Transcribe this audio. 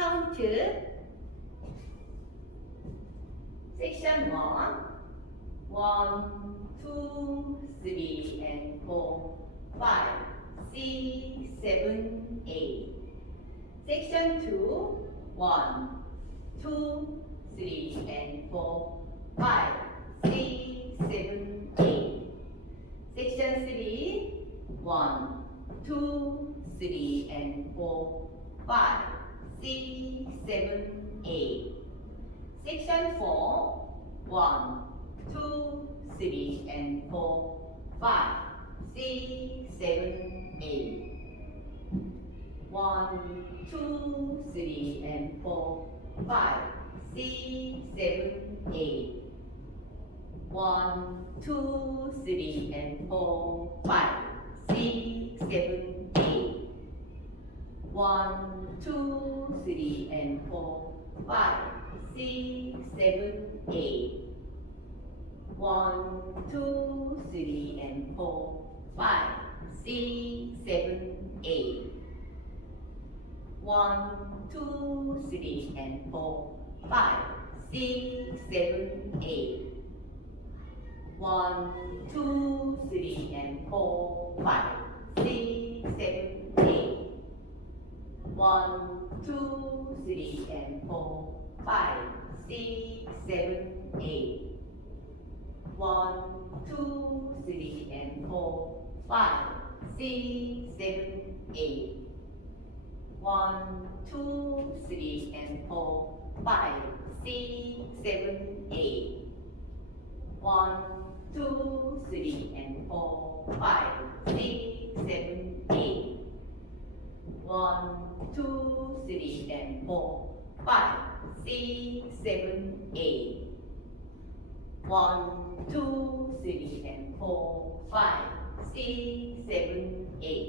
count section 1 1 2 3 and 4 5 6 7 8 section 2 1 2 3 and 4 5 6 7 8 section 3 1 2 3 and 4 5 6 7 8 section 4 1 2 3 and 4 5 6 7 8 1 2 3 and 4 5 6 7 8 1 2 3 and 4 5 6 7 8 1 2 3 and 4 5 6 7 8 1 2 3 and 4 5 6 7 8 1 2 3 and 4 5 6 7 8 1 2 3 and 4 5 6 7 8 1 2 3 and 4 5 6 7 8 1 2 3 and 4 5 6 7 8 1 2 3 and 4 5 6 7 8 1 2 3 and 4 5 6 7 8 1 2 3 and 4 5 6 7 8 1 2 3 and 4 5 6 7 8